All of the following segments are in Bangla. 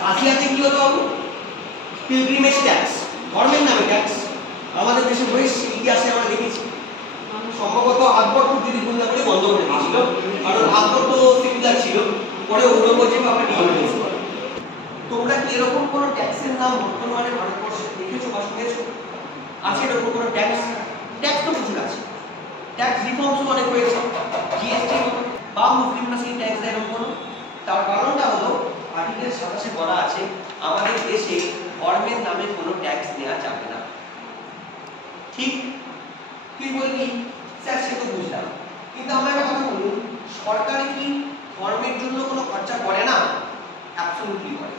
জাজিয়াতে কি হতো বাবু? পিলগ্রিমেজ ট্যাক্স, ধর্মের নামে ট্যাক্স। আমাদের দেশে বেশ ইতিহাসে আমরা দেখেছি, সম্ভবত আকবর যদি ভুল না করে বন্ধ করে দিয়েছিল, কারণ আকবর তো সেকুলার ছিল, পরে ঔরঙ্গজেব আবার নিয়ম নিয়েছিল। তোমরা কি এরকম কোনো ট্যাক্সের নাম বর্তমানে ভারতবর্ষে দেখেছো বা শুনেছো? আছে এরকম কোনো ট্যাক্স? ট্যাক্স তো প্রচুর আছে, ট্যাক্স রিফর্মস অনেক হয়েছে, জিএসটি বা মুসলিমরা সেই ট্যাক্স দেয় এরকম কোনো। তার কারণটা হলো আর্টিকেল 27 বলা আছে আমাদের দেশে ধর্মের নামে কোনো ট্যাক্স নেওয়া যাবে না। ঠিক? তুই বলবি স্যার সে তো বুঝলাম, কিন্তু আমার একটা কথা বলুন, সরকার কি ধর্মের জন্য কোনো খরচা করে না? অ্যাবসলিউটলি করে।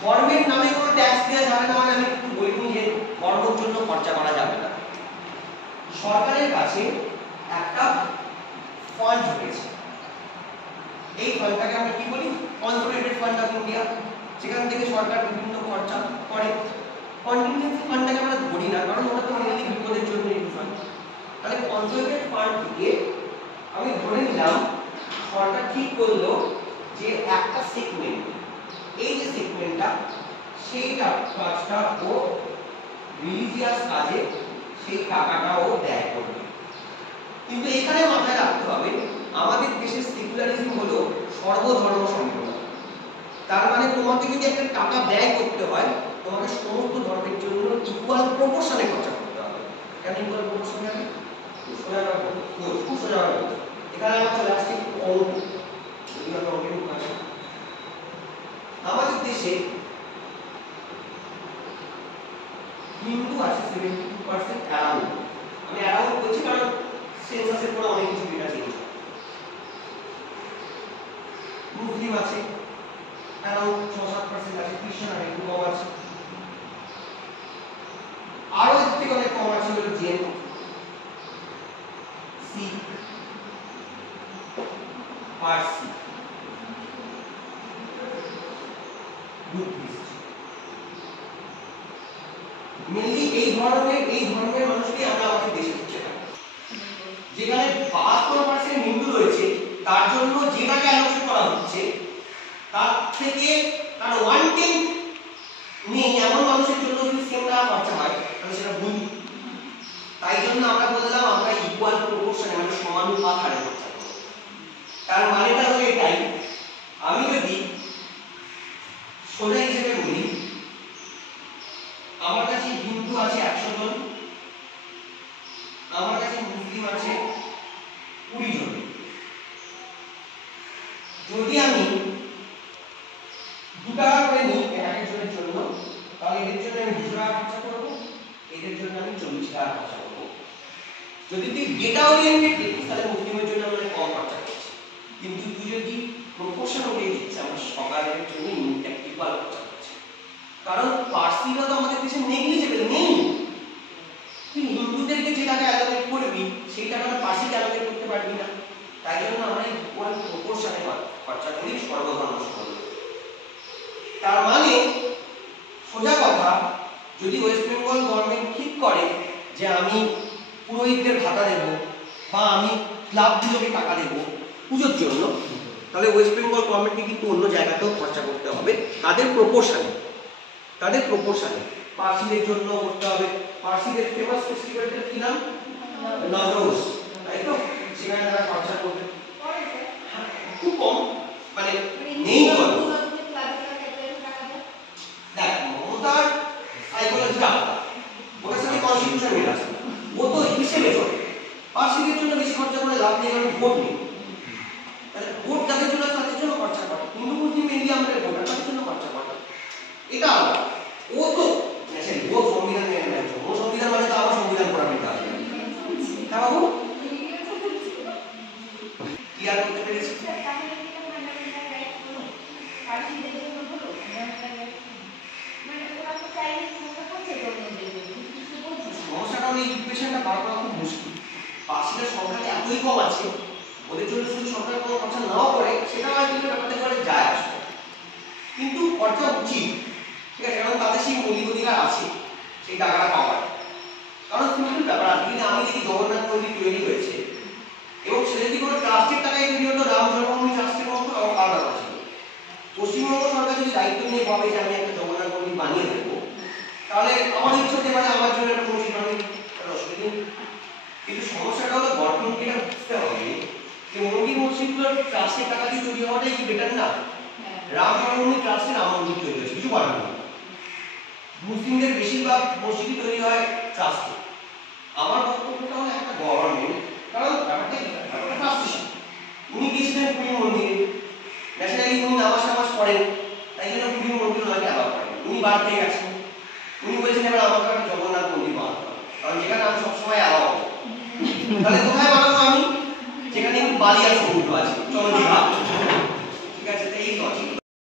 ধর্মের নামে কোনো ট্যাক্স দেওয়া যাবে না মানে আমি একটু বলিনি যে ধর্মের জন্য খরচা করা যাবে না। সরকারের কাছে একটা ফান্ড রয়েছে, এই ফান্ডটাকে আমরা কি বলি? কনসোলিডেটেড ফান্ড অফ ইন্ডিয়া, যেখান থেকে সরকার বিভিন্ন খরচা করে। কন্টিনজেন্সি ফান্ডটাকে আমরা ধরি না, কারণ ওটা তো মেনলি বিপদের জন্য ইউজ হয়। তাহলে কনসোলিডেটেড ফান্ড থেকে আমি ধরে নিলাম সরকার ঠিক করলো যে একটা সেগমেন্ট, এই যে সেগমেন্টটা সেইটা কাজটা ও রিলিজিয়াস কাজে সেই টাকাটা ও ব্যয় করবে। কিন্তু এখানে মাথায় রাখতে হবে আমাদের দেশের সেকুলারিজম হলো সর্বধর্ম সম্পন্ন। তার মানে তোমাকে যদি একটা টাকা ব্যয় করতে হয় তোমাকে সমস্ত ধর্মের জন্য ইকুয়াল প্রপোর্শনে খরচা করতে হবে। কেন ইকুয়াল প্রপোর্শনে? এখানে আমরা চলে আসছি অঙ্ক। আমাদের দেশে হিন্দু আছে 72% অ্যারাউন্ড। আমি অ্যারাউন্ড বলছি কারণ সেন্সাসের পরে অনেক কিছু ডেটা চেঞ্জ হয়। মুসলিম আছে অ্যারাউন্ড 6-7% আছে, খ্রিস্টান আছে একটু কম আছে, আরো এর থেকে অনেক কম আছে হলো জৈন, শিখ, পারসি, বুদ্ধিস্ট। মেনলি এই ধর্মের মানুষকে আমরা আমাদের দেশে দেখতে পাই। যেখানে 72% হিন্দু রয়েছে তার জন্য যে টাকা অ্যালোকেট করা হচ্ছে তার থেকে তার 1/10 নেই এমন মানুষের জন্য যদি সেম টাকা খরচা হয় তাহলে সেটা ভুল। তাই জন্য আমরা বললাম আমরা ইকুয়াল প্রপোর্শনে মানে সমানুপাত হারে খরচা করব। তার মানেটা হলো এটাই, আমি যদি সোজা হিসেবে বলি আমার কাছে হিন্দু আছে 100 জন, আমার কাছে মুসলিম আছে 20 জন। যদি আমি 2 টাকা করে নিই একজনের জন্য, তাহলে এদের জন্য আমি 200 টাকা খরচা করব, এদের জন্য আমি 40 টাকা খরচা করব। যদি তুই ডেটা ওরিয়েন্টেড দেখিস তাহলে মুসলিমের জন্য আমরা কম খরচা করছি, কিন্তু তুই যদি প্রপোর্শন অনুযায়ী দিচ্ছিস আমরা সকালের জন্য ইকুয়াল খরচা করছি। কারণ পার্সিরা তো আমাদের দেশে নেগলিজেবল নেই, তুই হিন্দুদেরকে যে টাকা অ্যালোকেট করবি সেই টাকাটা পার্সিকে অ্যালোকেট করতে পারবি না। তাই জন্য আমরা ইকুয়াল প্রপোর্শনে খরচা করি সর্বধর্ম সম্পন্ন। তার মানে সোজা কথা, যদি ওয়েস্ট বেঙ্গল গভর্নমেন্ট ঠিক করে যে আমি পুরোহিতদের ভাতা দেব বা আমি ক্লাবগুলোকে টাকা দেব পুজোর জন্য, তাহলে ওয়েস্ট বেঙ্গল গভর্নমেন্টকে কিন্তু অন্য জায়গাতেও খরচা করতে হবে তাদের প্রপোর্শনে। পার্সিদের জন্য করতে হবে। পার্সিদের ফেমাস ফেস্টিভ্যালটা কি নাম? নবরোজ, তাই তো? সেখানে তারা খরচা করবে খুব কম, মানে নেই বলো। দেখ মমতার সাইকোলজিটা ওটার সাথে কনস্টিটিউশন মিল আছে, ও তো হিসেবে চলে। পার্সিদের জন্য বেশি খরচা করে লাভ নেই, কারণ ভোট নেই। তাহলে ভোট যাদের জন্য তাদের জন্য খরচা করে, হিন্দু মুসলিম মিলিয়ে আমাদের ভোটার তাদের জন্য খরচা করে, এটা আলাদা। ও তো ও সংবিধান মেনে নেয়, ও সংবিধান মানে তো আমার সংবিধান করা নিতে হবে। হ্যাঁ বাবু, ক্লিয়ার করতে পেরেছি? সমস্যাটা হলো ইকুয়েশনটা বার করা খুব মুশকিল। পার্সিদের সংখ্যা এতই কম আছে, ওদের জন্য যদি সরকার কোনো খরচা নাও করে সেটা হয়তো ব্যাপারটা করে যায় আসবে, কিন্তু খরচা উচিত, ঠিক আছে? কারণ তাদের সেই মৌলিক অধিকার আছে সেই টাকাটা পাওয়ার। কারণ সিম্পল ব্যাপার, আজকে আমি দেখি জগন্নাথ মন্দির তৈরি হয়েছে এবং সে যদি কোনো ট্রাস্টের টাকায় তৈরি হতো, রাম জন্মভূমি ট্রাস্টের মতো আলাদা ছিল, পশ্চিমবঙ্গ সরকার যদি দায়িত্ব নিয়ে ভাবে যে আমি একটা জগন্নাথ মন্দির বানিয়ে দেবো, তাহলে আমার ইচ্ছে হতে পারে আমার জন্য একটা মসজিদ বানিয়ে অসুবিধা নেই। কিন্তু সমস্যাটা হলো গভর্নমেন্টকে এটা বুঝতে হবে যে মন্দির মসজিদগুলোর ট্রাস্টের টাকা দিয়ে তৈরি হওয়াটাই কি বেটার না? রাম জন্মভূমি ট্রাস্টে রাম মন্দির তৈরি হয়েছে, কিছু করার নেই। মুসলিমদের বেশিরভাগ মসজিদ তৈরি হয় ট্রাস্টে। আমার বক্তব্যটা হলো একটা গভর্নমেন্ট, কারণ ব্যাপারটা ট্রাস্ট। উনি গিয়েছিলেন পুরীর মন্দিরে, ন্যাশনালি উনি নামাজ টামাজ পড়েন, তাই জন্য পুরীর মন্দির ওনাকে অ্যালাউ করেন। উনি বার পেয়ে গেছেন, উনি বলেছেন এবার আমাকে একটা জগন্নাথ মন্দির বানাতে হবে, কারণ যেখানে আমি সবসময় অ্যালাউ হবো। তাহলে কোথায় বানাবো আমি? যেখানে বালি আর সমুদ্র আছে, চলো দীঘা।